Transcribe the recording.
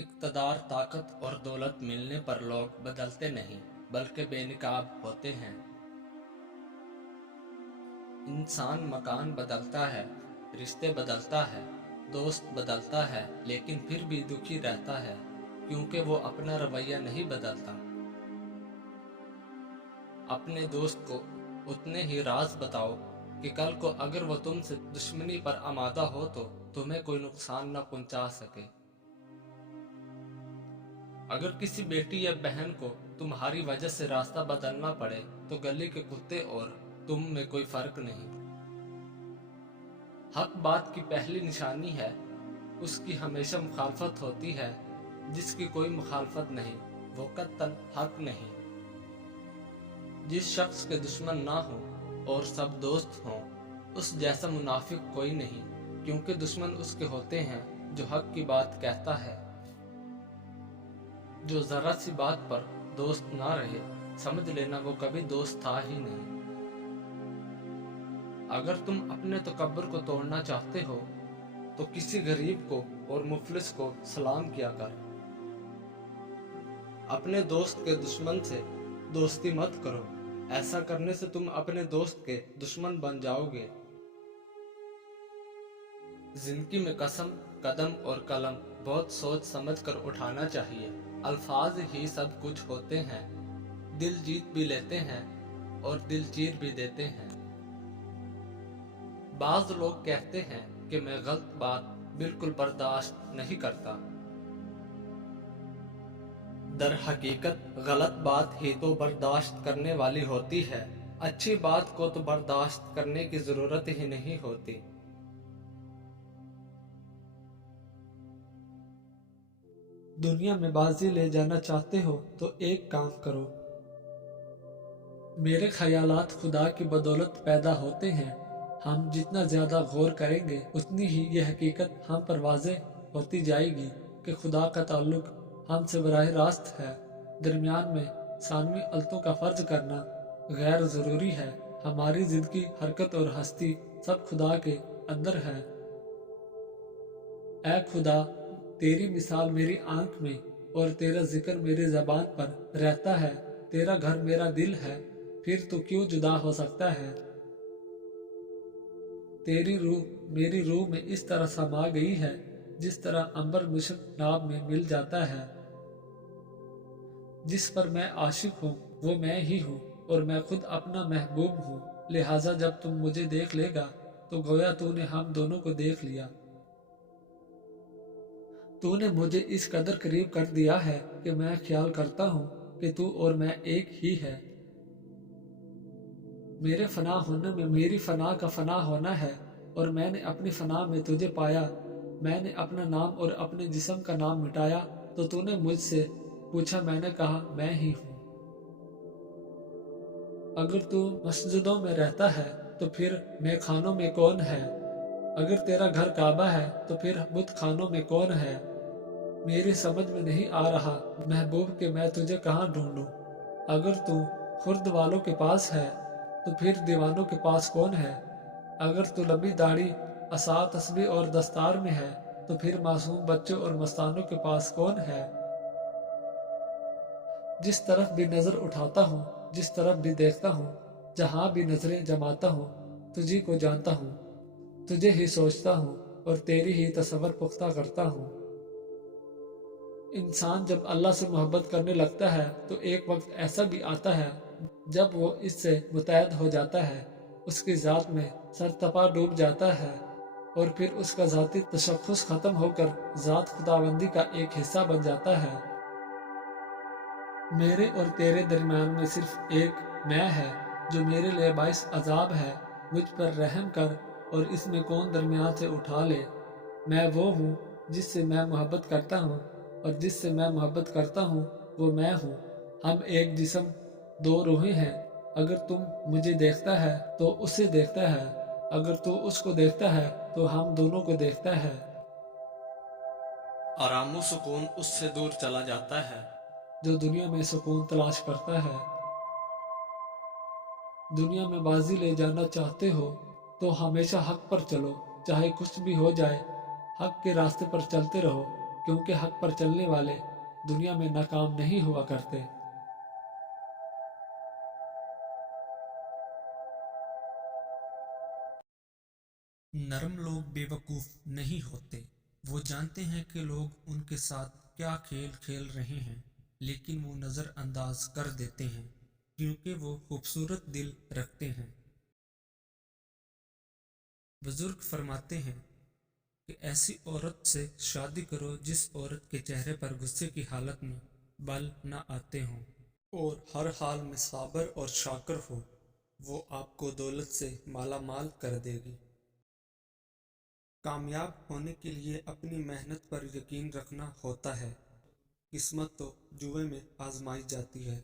इक़्तिदार, ताकत और दौलत मिलने पर लोग बदलते नहीं बल्कि बेनकाब होते हैं। इंसान मकान बदलता है, रिश्ते बदलता है, दोस्त बदलता है, लेकिन फिर भी दुखी रहता है क्योंकि वो अपना रवैया नहीं बदलता। अपने दोस्त को उतने ही राज बताओ कि कल को अगर वो तुमसे दुश्मनी पर आमादा हो तो तुम्हें कोई नुकसान न पहुंचा सके। अगर किसी बेटी या बहन को तुम्हारी वजह से रास्ता बदलना पड़े तो गली के कुत्ते और तुम में कोई फर्क नहीं। हक बात की पहली निशानी है, उसकी हमेशा मुखालफत होती है। जिसकी कोई मुखालफत नहीं वो कत्तन हक नहीं। जिस शख्स के दुश्मन ना हो और सब दोस्त हों, उस जैसा मुनाफिक कोई नहीं, क्योंकि दुश्मन उसके होते हैं जो हक की बात कहता है। जो जरा सी बात पर दोस्त ना रहे, समझ लेना वो कभी दोस्त था ही नहीं। अगर तुम अपने तकब्बुर को तोड़ना चाहते हो तो किसी गरीब को और मुफलिस को सलाम किया कर। अपने दोस्त के दुश्मन से दोस्ती मत करो, ऐसा करने से तुम अपने दोस्त के दुश्मन बन जाओगे। जिंदगी में कसम, कदम और कलम बहुत सोच समझ कर उठाना चाहिए। अल्फाज ही सब कुछ होते हैं, दिल जीत भी लेते हैं और दिल चीर भी देते हैं। बाज लोग कहते हैं कि मैं गलत बात बिल्कुल बर्दाश्त नहीं करता। दर हकीकत गलत बात ही तो बर्दाश्त करने वाली होती है, अच्छी बात को तो बर्दाश्त करने की जरूरत ही नहीं होती। दुनिया में बाजी ले जाना चाहते हो तो एक काम करो। मेरे ख्यालात खुदा की बदौलत पैदा होते हैं। हम जितना ज्यादा गौर करेंगे उतनी ही यह हकीकत हम पर वाज़ेह होती जाएगी कि खुदा का ताल्लुक हमसे बराह रास्त है। दरमियान में सानवी अलतों का फर्ज करना गैर ज़रूरी है। हमारी जिंदगी, हरकत और हस्ती सब खुदा के अंदर है। ऐ खुदा, तेरी मिसाल मेरी आंख में और तेरा जिक्र मेरी ज़बान पर रहता है। तेरा घर मेरा दिल है, फिर तो क्यों जुदा हो सकता है। तेरी रूह मेरी रूह में इस तरह समा गई है जिस तरह अंबर मुश्क नाब में मिल जाता है। जिस पर मैं आशिक हूँ वो मैं ही हूँ और मैं खुद अपना महबूब हूँ। लिहाजा जब तुम मुझे देख लेगा तो गोया तूने हम दोनों को देख लिया। तूने मुझे इस कदर करीब कर दिया है कि मैं ख्याल करता हूँ कि तू और मैं एक ही है। मेरे फना होने में मेरी फना का फना होना है और मैंने अपनी फना में तुझे पाया। मैंने अपना नाम और अपने जिस्म का नाम मिटाया तो तूने मुझसे पूछा, मैंने कहा मैं ही हूँ। अगर तू मस्जिदों में रहता है तो फिर मेखानों में कौन है। अगर तेरा घर काबा है तो फिर बुत खानों में कौन है। मेरी समझ में नहीं आ रहा महबूब कि मैं तुझे कहाँ ढूंढूं। अगर तू खुर्द वालों के पास है तो फिर दीवानों के पास कौन है। अगर तू लंबी दाढ़ी, असा, तस्बीह और दस्तार में है तो फिर मासूम बच्चों और मस्तानों के पास कौन है। जिस तरफ भी नजर उठाता हूँ, जिस तरफ भी देखता हूँ, जहाँ भी नजरें जमाता हूँ, तुझी को जानता हूँ, तुझे ही सोचता हूँ और तेरी ही तसव्वुर पुख्ता करता हूँ। इंसान जब अल्लाह से मोहब्बत करने लगता है तो एक वक्त ऐसा भी आता है जब वो इससे मुतैद हो जाता है, उसकी ज़ात में सरतपा डूब जाता है और फिर उसका ज़ाती तशख़्ख़ुस ख़त्म होकर ज़ात खुदाबंदी का एक हिस्सा बन जाता है। मेरे और तेरे दरमियान में सिर्फ एक मैं है जो मेरे लिए बाइस अजाब है। मुझ पर रहम कर और इसमें कौन दरमियान से उठा ले। मैं वो हूँ जिससे मैं मोहब्बत करता हूँ और जिससे मैं मोहब्बत करता हूँ वो मैं हूँ। हम एक जिस्म, दो रूहें हैं। अगर तुम मुझे देखता है तो उसे देखता है, अगर तू उसको देखता है तो हम दोनों को देखता है। आराम सुकून उससे दूर चला जाता है जो दुनिया में सुकून तलाश करता है। दुनिया में बाजी ले जाना चाहते हो तो हमेशा हक पर चलो, चाहे कुछ भी हो जाए। हक के रास्ते पर चलते रहो। کیونکہ حق پر چلنے والے دنیا میں ناکام نہیں ہوا کرتے۔ نرم لوگ بے وقوف نہیں ہوتے، وہ جانتے ہیں کہ لوگ ان کے ساتھ کیا کھیل کھیل رہے ہیں، لیکن وہ نظر انداز کر دیتے ہیں کیونکہ وہ خوبصورت دل رکھتے ہیں۔ بزرگ فرماتے ہیں کہ ایسی عورت سے شادی کرو جس عورت کے چہرے پر غصے کی حالت میں بال نہ آتے ہوں اور ہر حال میں صابر اور شاکر ہو، وہ آپ کو دولت سے مالا مال کر دے گی۔ کامیاب ہونے کے لیے اپنی محنت پر یقین رکھنا ہوتا ہے، قسمت تو جوئے میں آزمائی جاتی ہے۔